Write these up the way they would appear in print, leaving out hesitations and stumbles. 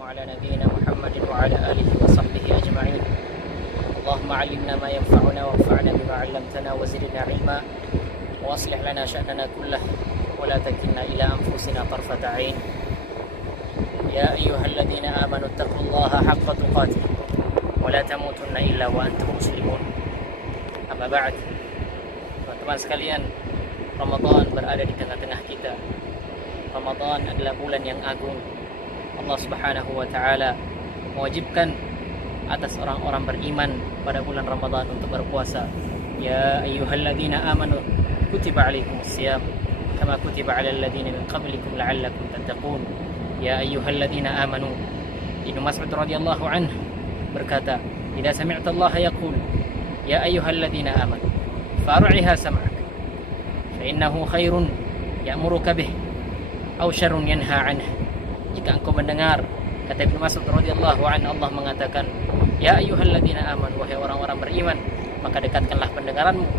على نبينا محمد وعلى آله وصحبه أجمعين. اللهم علمنا ما ينفعنا وانفعنا بما علمتنا وزدنا علما وأصلح لنا شأننا كله ولا تكلنا إلى أنفسنا طرفة عين. يا أيها الذين آمنوا اتقوا الله حق تقاته ولا تموتن إلا وأنتم مسلمون. Amma ba'd. Teman-teman sekalian, Ramadan berada di tengah-tengah kita. Ramadan adalah bulan yang agung. Allah Subhanahu wa taala mewajibkan atas orang-orang beriman pada bulan Ramadan untuk berpuasa. Ya ayyuhalladzina amanu kutiba alaikumusiyam kama kutiba alal ladzina min qablikum la'allakum tattaqun. Ya ayyuhalladzina amanu. Ibnu Mas'ud radhiyallahu anhu berkata, "Idza sami'ta Allah yaqul ya ayyuhalladzina amanu far'iha sam'ak fa innahu khairun ya'muruka bih aw syarrun yanha anhu." Jika engkau mendengar, kata Ibnu Mas'ud radhiyallahu anhu, Allah mengatakan, ya ayyuhalladzina amanu, wahai orang-orang beriman, maka dekatkanlah pendengaranmu,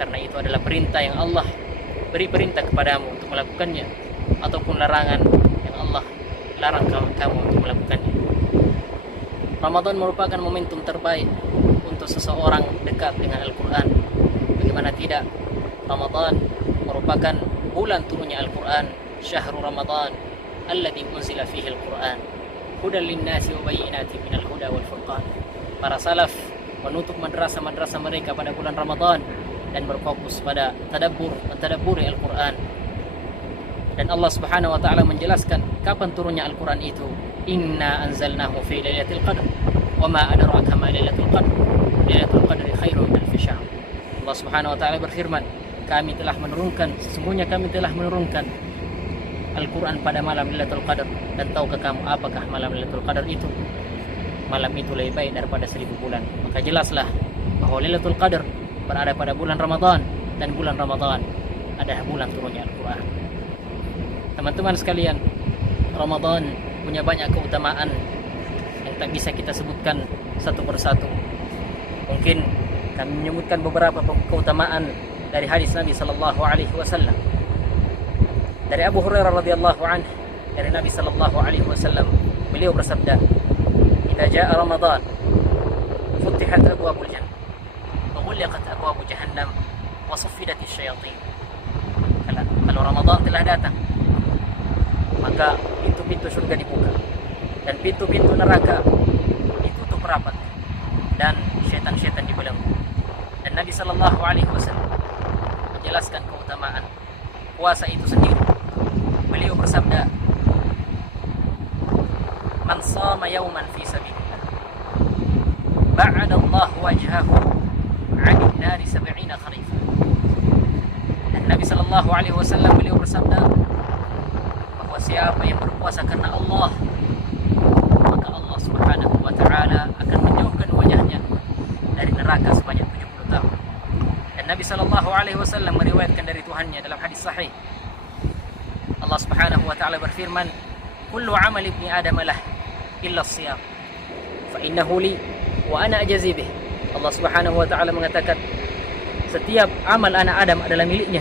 karena itu adalah perintah yang Allah beri perintah kepadamu untuk melakukannya, ataupun larangan yang Allah larang kamu untuk melakukannya. Ramadan merupakan momentum terbaik untuk seseorang dekat dengan Al-Quran. Bagaimana tidak, Ramadan merupakan bulan turunnya Al-Quran. Syahrul Ramadan alladzi unzila fihi Al-Quran hudan linnasi wa bayyinatin minal huda wal furqan. Para salaf menutup madrasah-madrasah mereka pada bulan Ramadan dan berfokus pada mentadabburi Al-Quran. Dan Allah Subhanahu wa taala menjelaskan kapan turunnya Al-Quran itu. Inna anzalnahu fi lailatul qadr wa ma adraka ma lailatul qadr. Lailatul qadri khairun min alfi syahr. Allah Subhanahu wa taala berfirman, sesungguhnya kami telah menurunkan Al-Quran pada malam Lailatul Qadar. Dan tahukah kamu apakah malam Lailatul Qadar itu? Malam itu lebih baik daripada 1000 bulan. Maka jelaslah bahwa Lailatul Qadar berada pada bulan Ramadan, dan bulan Ramadan adalah bulan turunnya Al-Quran. Teman-teman sekalian, Ramadan punya banyak keutamaan yang tak bisa kita sebutkan satu persatu. Mungkin kami menyebutkan beberapa keutamaan dari hadis Nabi sallallahu alaihi wasallam. Dari Abu Hurairah radhiyallahu anhu, dari Nabi sallallahu alaihi wasallam, beliau bersabda, "Idza jaa Ramadan, futihat abwabul jannah, wa ghulqat abwabu jahannam, wa suffidatis syayatin." Kalau Ramadan telah datang, maka pintu-pintu surga dibuka dan pintu-pintu neraka ditutup rapat dan syaitan-syaitan dibelenggu. Dan Nabi sallallahu alaihi wasallam menjelaskan keutamaan puasa itu sendiri. Beliau bersabda, "Man shama yawman fi sabilillah, ba'ada Allah wajhahu 'anil nari 70 kharifan." Dan Nabi sallallahu alaihi wasallam beliau bersabda bahwa siapa yang berpuasa karena Allah, maka Allah Subhanahu wa taala akan menjauhkan wajahnya dari neraka sebanyak 70 tahun. Dan Nabi sallallahu alaihi wasallam meriwayatkan dari Tuhannya dalam hadis sahih, Allah Subhanahu wa taala berfirman, "Kullu 'amali ibni Adam lah illa as-shiyam, fa innahu li wa ana ajzi bih." Allah Subhanahu wa taala mengatakan, setiap amal anak Adam adalah miliknya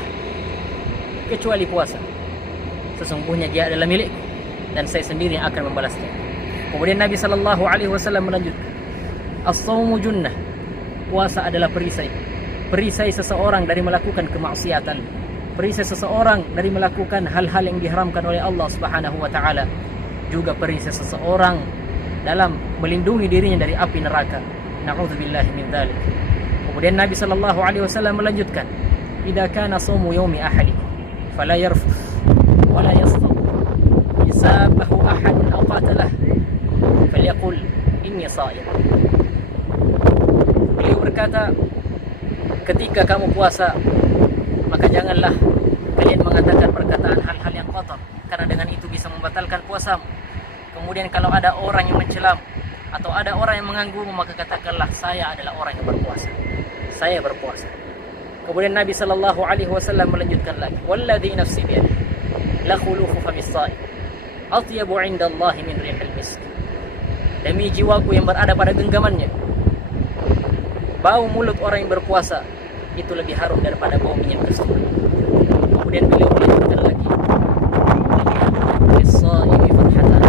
kecuali puasa. Sesungguhnya dia adalah milikku dan saya sendiri yang akan membalasnya. Kemudian Nabi sallallahu alaihi wasallam melanjutkan, "As-shaumu junnah." Puasa adalah perisai seseorang dari melakukan kemaksiatan, perisai seseorang dari melakukan hal-hal yang diharamkan oleh Allah Subhanahu wa taala, juga perisai seseorang dalam melindungi dirinya dari api neraka. Na'udzubillahi min dzalik. Kemudian Nabi sallallahu alaihi wasallam melanjutkan, "Idza kana shaumu yaumi ahadikum fala yarfuth wa la yastab, isabahu ahadun aw qatalah falyaqul inni sha'im." Beliau berkata, ketika kamu puasa, maka janganlah kalian mengatakan perkataan hal-hal yang kotor, karena dengan itu bisa membatalkan puasamu. Kemudian kalau ada orang yang mencelamu atau ada orang yang mengganggumu, maka katakanlah, saya adalah orang yang berpuasa, saya berpuasa. Kemudian Nabi sallallahu alaihi wasallam melanjutkan lagi, "Walladzi nafsi biyadihi la khulufu famis shaim atyabu 'indallahi min rihil misk." Demi jiwaku yang berada pada genggamannya, bau mulut orang yang berpuasa itu lebih harum daripada bau minyak kesuma. Kemudian beliau melanjutkan lagi, "Lis-shaimi fathatan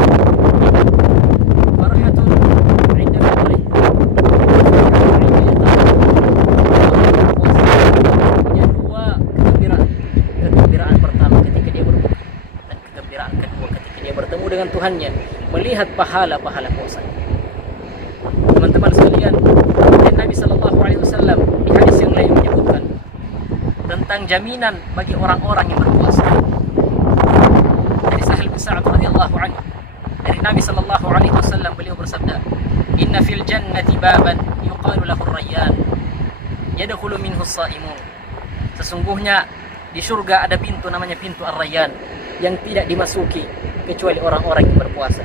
Tuhannya, melihat pahala-pahala puasanya. Teman-teman sekalian, Nabi Shallallahu Alaihi Wasallam di hadis yang lain menyebutkan tentang jaminan bagi orang-orang yang berpuasa. Dari Sahal bin Sa'ad radhiyallahu anhu, dari Nabi Shallallahu Alaihi Wasallam, beliau bersabda, Inna fil jannati baban yuqalu lahu Rayyan, yadkhulu minhu as-sa'imun. Sesungguhnya di surga ada pintu namanya pintu Ar-Rayyan yang tidak dimasuki kecuali orang-orang yang berpuasa.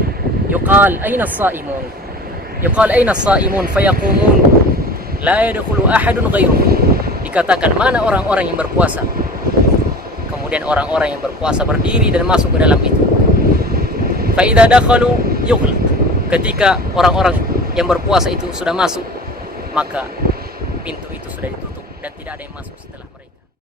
Yuqal aina as-sa'imun? Yuqal aina as-sa'imun fayaqumun la yadkhulu ahadun ghairuhu. Dikatakan mana orang-orang yang berpuasa? Kemudian orang-orang yang berpuasa berdiri dan masuk ke dalam itu. Fa idza dakhalu yughlaq. Ketika orang-orang yang berpuasa itu sudah masuk, maka pintu itu sudah ditutup dan tidak ada yang masuk setelah